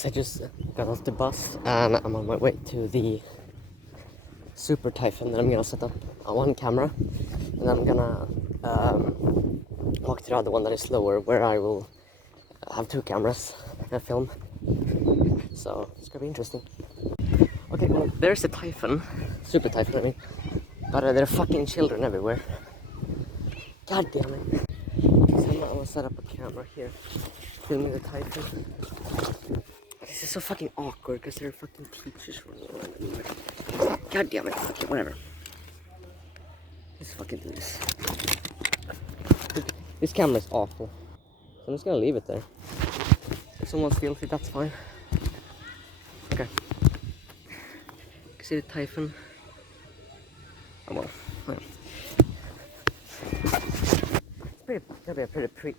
guys, I just got off the bus and I'm on my way to the Super Typhoon that I'm gonna set up on one camera, and I'm gonna walk to the other one that is slower, where I will have two cameras and film. So it's gonna be interesting. Okay, well, there's a Typhoon, Super Typhoon I mean, but there are fucking children everywhere. God damn it. So I'm gonna set up a camera here, filming the Typhoon. This is so fucking awkward because there are fucking teachers running around everywhere. God damn it. Okay, whatever. Let's fucking do this. This camera is awful. So I'm just gonna leave it there. If someone steals it, that's fine. Okay. You can see the Typhoon. Oh well. It's gonna be a pretty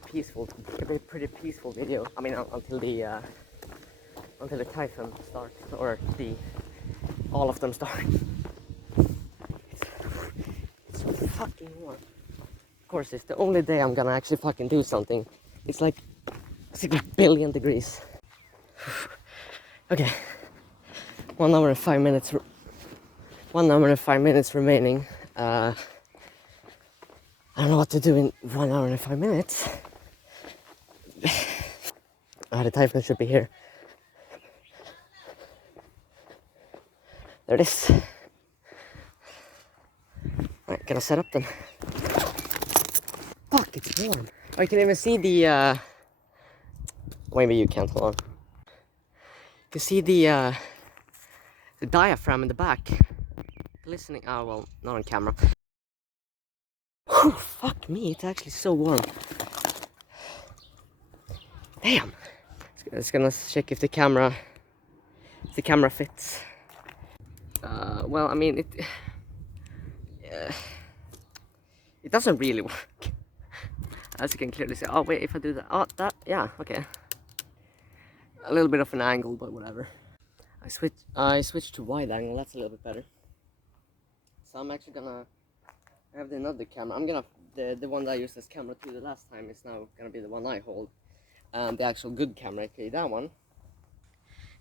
peaceful video. I mean, until the Typhoon starts, or all of them start. It's so fucking warm. Of course, it's the only day I'm gonna actually fucking do something. It's like 6 billion degrees. Okay, 1 hour and 5 minutes. 1 hour and 5 minutes remaining. I don't know what to do in 1 hour and 5 minutes. The Typhoon should be here. There it is. Alright, gonna set up then. Fuck, it's warm. Oh, you can even see the maybe you can't, hold on. You can see the diaphragm in the back. Listening, oh well, not on camera. Whew, fuck me, it's actually so warm. Damn. It's gonna check if the camera fits. Well, I mean, it doesn't really work. As you can clearly see. Oh wait, if I do that, oh that, yeah, okay. A little bit of an angle, but whatever. I switched to wide angle. That's a little bit better. So I'm actually gonna have another camera. I'm gonna the one that I used as camera 2 the last time is now gonna be the one I hold. The actual good camera, okay, that one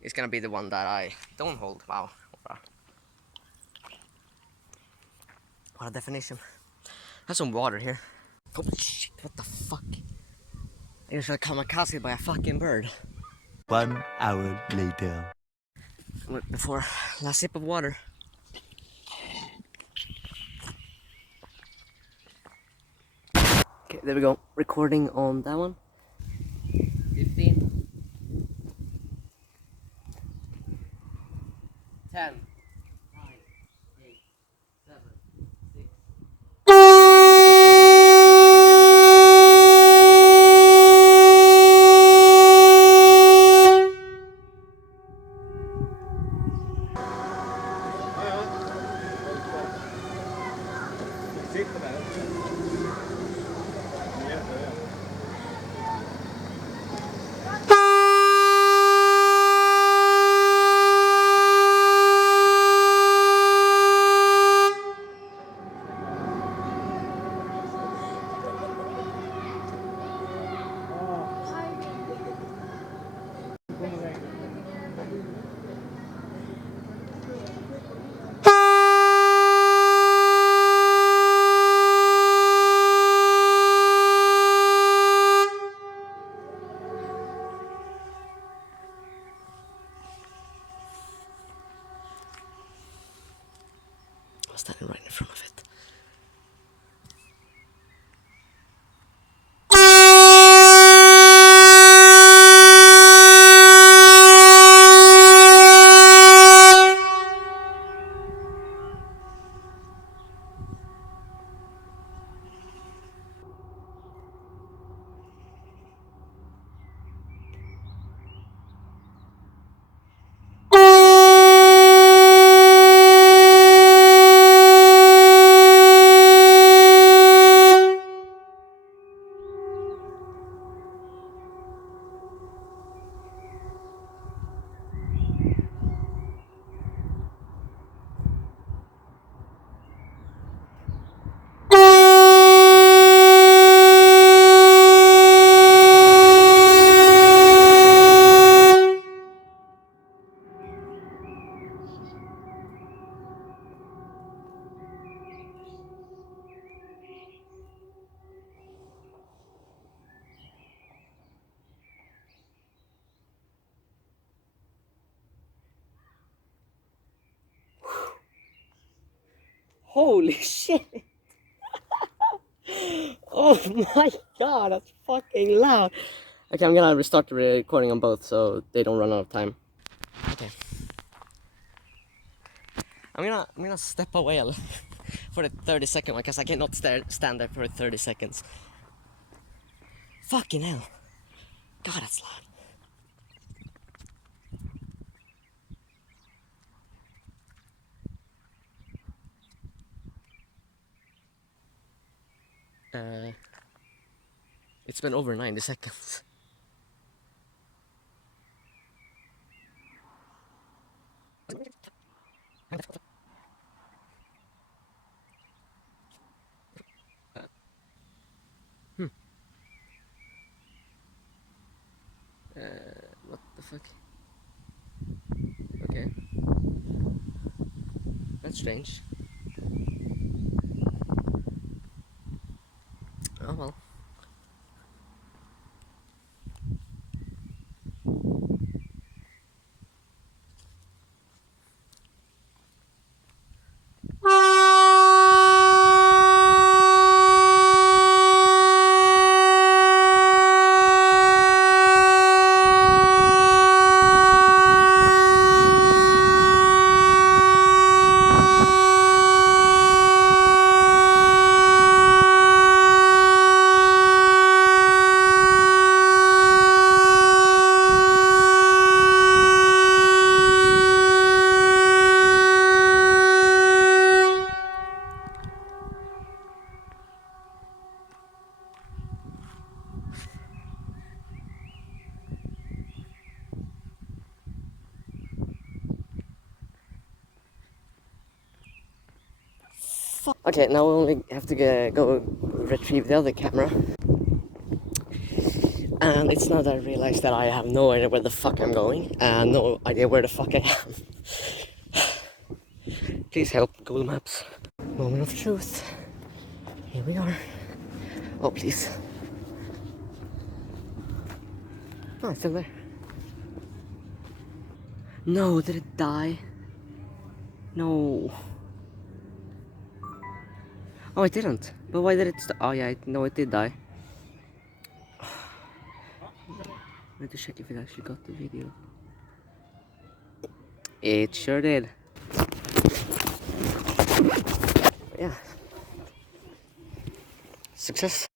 is gonna be the one that I don't hold. Wow. What a definition. Have some water here. Holy shit, what the fuck? I just got kamikaze by a fucking bird. 1 hour later. Before last sip of water. Okay, there we go. Recording on that one. 15. 10. 9. 8. 7. 6. I was standing right in front of it. Holy shit! Oh my god, that's fucking loud. Okay, I'm gonna restart the recording on both so they don't run out of time. Okay. I'm gonna step away a little for the 30-second one because I cannot stand there for 30 seconds. Fucking hell. God, that's loud. It's been over 90 seconds. What the fuck? Okay. That's strange. Oh well. Okay, now we only have to go retrieve the other camera. And it's now that I realize that I have no idea where the fuck I'm going and no idea where the fuck I am. Please help, Google Maps. Moment of truth. Here we are. Oh, please. Oh, it's still there. No, did it die? No. Oh, it didn't. But why did it oh yeah, no, it did die. I need to check if it actually got the video. It sure did. Yeah. Success.